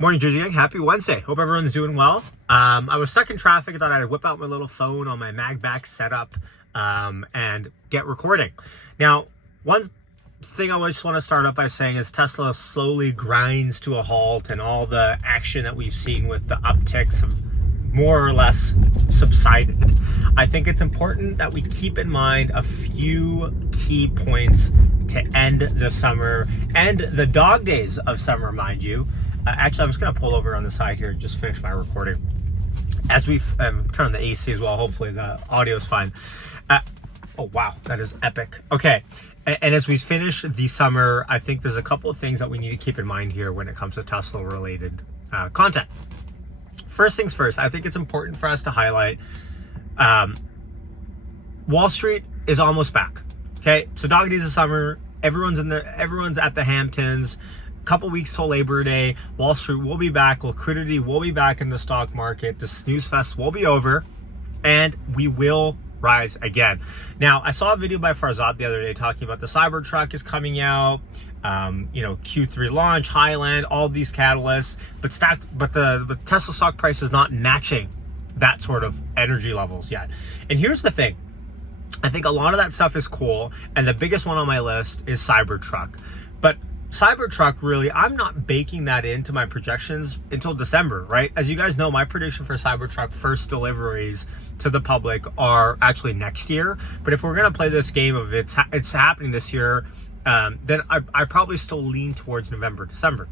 Morning, Juju Gang. Happy Wednesday. Hope everyone's doing well. I was stuck in traffic. I thought I'd whip out my little phone on my MagBack setup and get recording. Now, one thing I just want to start up by saying is Tesla slowly grinds to a halt, and all the action that we've seen with the upticks have more or less subsided. I think it's important that we keep in mind a few key points to end the summer and the dog days of summer, mind you. Actually, I'm just going to pull over on the side here and just finish my recording. As we turn the AC as well, hopefully the audio is fine. Oh, wow, that is epic. Okay, and as we finish the summer, I think there's a couple of things that we need to keep in mind here when it comes to Tesla-related content. First things first, I think it's important for us to highlight Wall Street is almost back. Okay, so dog days of summer, everyone's at the Hamptons. Couple weeks till Labor Day, Wall Street will be back, liquidity will be back in the stock market, the snooze fest will be over, and we will rise again. Now, I saw a video by Farzad the other day talking about the Cybertruck is coming out, Q3 launch, Highland, all these catalysts, but the Tesla stock price is not matching that sort of energy levels yet. And here's the thing, I think a lot of that stuff is cool, and the biggest one on my list is Cybertruck. But Cybertruck, really, I'm not baking that into my projections until December, right? As you guys know, my prediction for Cybertruck first deliveries to the public are actually next year. But if we're going to play this game of it's happening this year, then I probably still lean towards November, December.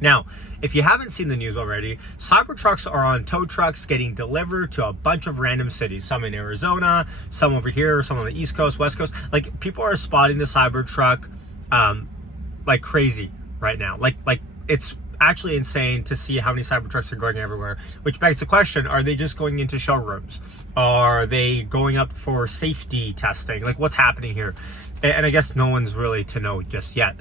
Now, if you haven't seen the news already, Cybertrucks are on tow trucks getting delivered to a bunch of random cities, some in Arizona, some over here, some on the East Coast, West Coast. Like, people are spotting the Cybertruck like crazy right now. Like it's actually insane to see how many Cybertrucks are going everywhere, which begs the question, are they just going into showrooms? Are they going up for safety testing? Like, what's happening here? And I guess no one's really to know just yet.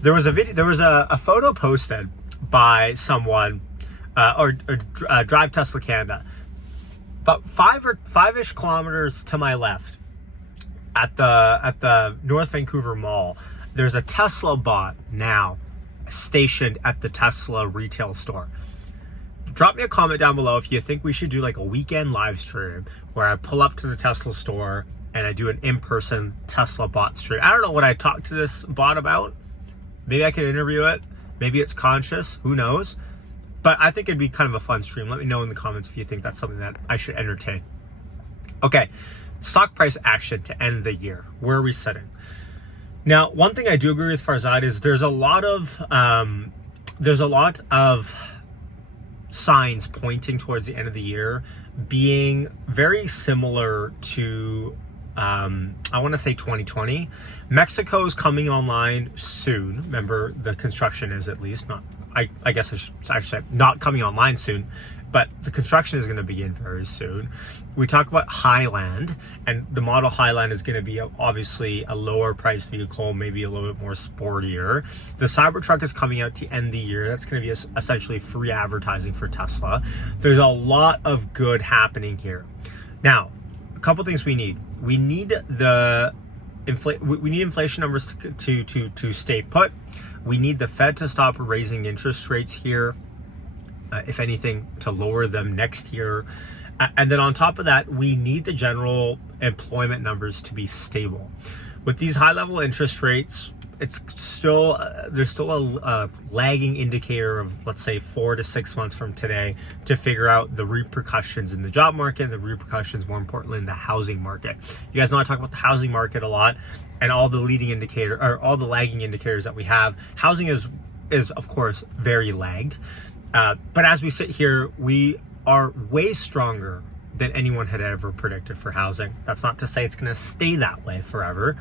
There was a photo posted by someone, or Drive Tesla Canada, about five-ish kilometers to my left at the North Vancouver Mall. There's a Tesla bot now stationed at the Tesla retail store. Drop me a comment down below if you think we should do like a weekend live stream where I pull up to the Tesla store and I do an in-person Tesla bot stream. I don't know what I talked to this bot about. Maybe I could interview it. Maybe it's conscious. Who knows? But I think it'd be kind of a fun stream. Let me know in the comments if you think that's something that I should entertain. Okay, stock price action to end the year. Where are we sitting? Now, one thing I do agree with Farzad is there's a lot of signs pointing towards the end of the year being very similar to I want to say 2020. Mexico is coming online soon. Remember, the construction is at least not. I guess I should actually say not coming online soon, but the construction is going to begin very soon. We talk about Highland, and the model Highland is going to be obviously a lower priced vehicle, maybe a little bit more sportier. The Cybertruck is coming out to end the year. That's going to be essentially free advertising for Tesla. There's a lot of good happening here. Now, a couple things we need. We need inflation numbers to stay put. We need the Fed to stop raising interest rates here. If anything, to lower them next year. And then on top of that, we need the general employment numbers to be stable. With these high level interest rates, it's still there's still a lagging indicator of, let's say, 4 to 6 months from today to figure out the repercussions in the job market and the repercussions, more importantly, in the housing market. You guys know I talk about the housing market a lot, and all the leading indicator or all the lagging indicators that we have. Housing is of course very lagged. But as we sit here, we are way stronger than anyone had ever predicted for housing. That's not to say it's going to stay that way forever.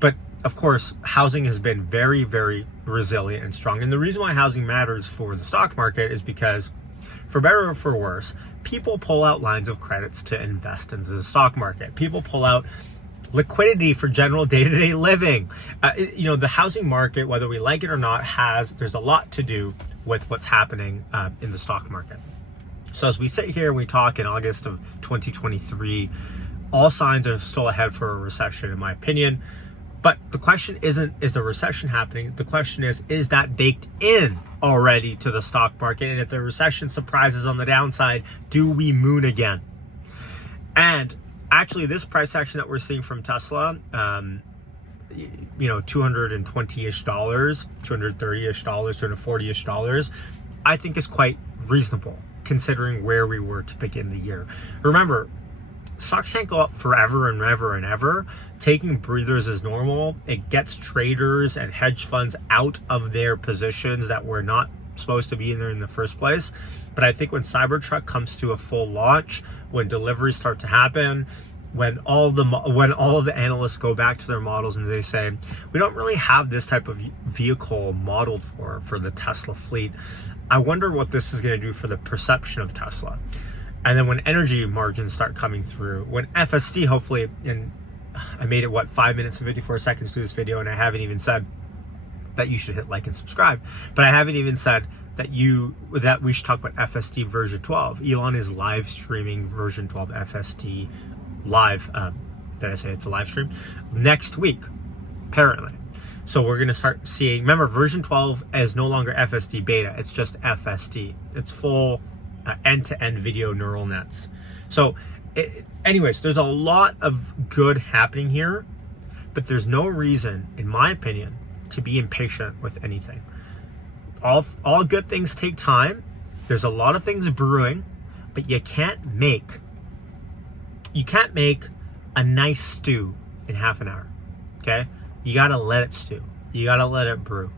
But of course, housing has been very, very resilient and strong. And the reason why housing matters for the stock market is because, for better or for worse, people pull out lines of credits to invest into the stock market. People pull out liquidity for general day-to-day living. The housing market, whether we like it or not, there's a lot to do with what's happening in the stock market. So as we sit here and we talk in August of 2023, all signs are still ahead for a recession, in my opinion. But the question isn't, is a recession happening? The question is that baked in already to the stock market? And if the recession surprises on the downside, do we moon again? And actually, this price action that we're seeing from Tesla, $220-ish, $230-ish, $240-ish, I think is quite reasonable considering where we were to begin the year. Remember, stocks can't go up forever and ever and ever. Taking breathers is normal. It gets traders and hedge funds out of their positions that were not supposed to be in there in the first place. But I think when Cybertruck comes to a full launch, when deliveries start to happen, when all of the analysts go back to their models and they say, we don't really have this type of vehicle modeled for the Tesla fleet, I wonder what this is going to do for the perception of Tesla. And then when energy margins start coming through, when FSD hopefully, and I made it 5 minutes and 54 seconds to this video, and I haven't even said that you should hit like and subscribe, but I haven't even said that we should talk about FSD version 12. Elon is live streaming version 12 FSD live. Did I say it's a live stream? Next week, apparently. So we're going to start seeing, remember, version 12 is no longer FSD beta, it's just FSD. It's full end-to-end video neural nets. So anyways, there's a lot of good happening here, but there's no reason, in my opinion, to be impatient with anything. All good things take time. There's a lot of things brewing, but you can't make a nice stew in half an hour. Okay? You gotta let it stew. You gotta let it brew.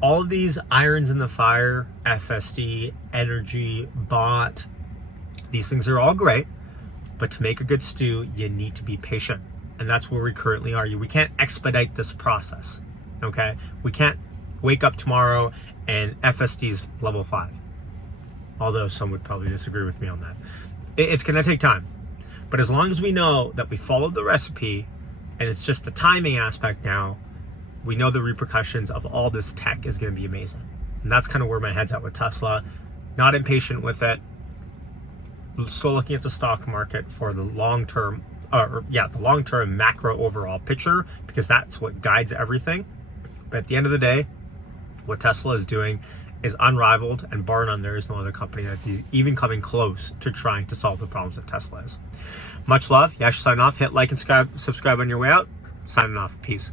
All of these irons in the fire, FSD, energy, bot, these things are all great, but to make a good stew, you need to be patient. And that's where we currently are. We can't expedite this process. Okay? We can't wake up tomorrow and FSD's level 5. Although some would probably disagree with me on that. It's gonna take time. But as long as we know that we followed the recipe, and it's just the timing aspect now, we know the repercussions of all this tech is going to be amazing. And that's kind of where my head's at with Tesla. Not impatient with it. Still looking at the stock market for the long-term, the long-term macro overall picture, because that's what guides everything. But at the end of the day, what Tesla is doing is unrivaled, and bar none, there is no other company that's even coming close to trying to solve the problems that Tesla is. Much love. Yash signing off. Hit like and subscribe on your way out. Signing off. Peace.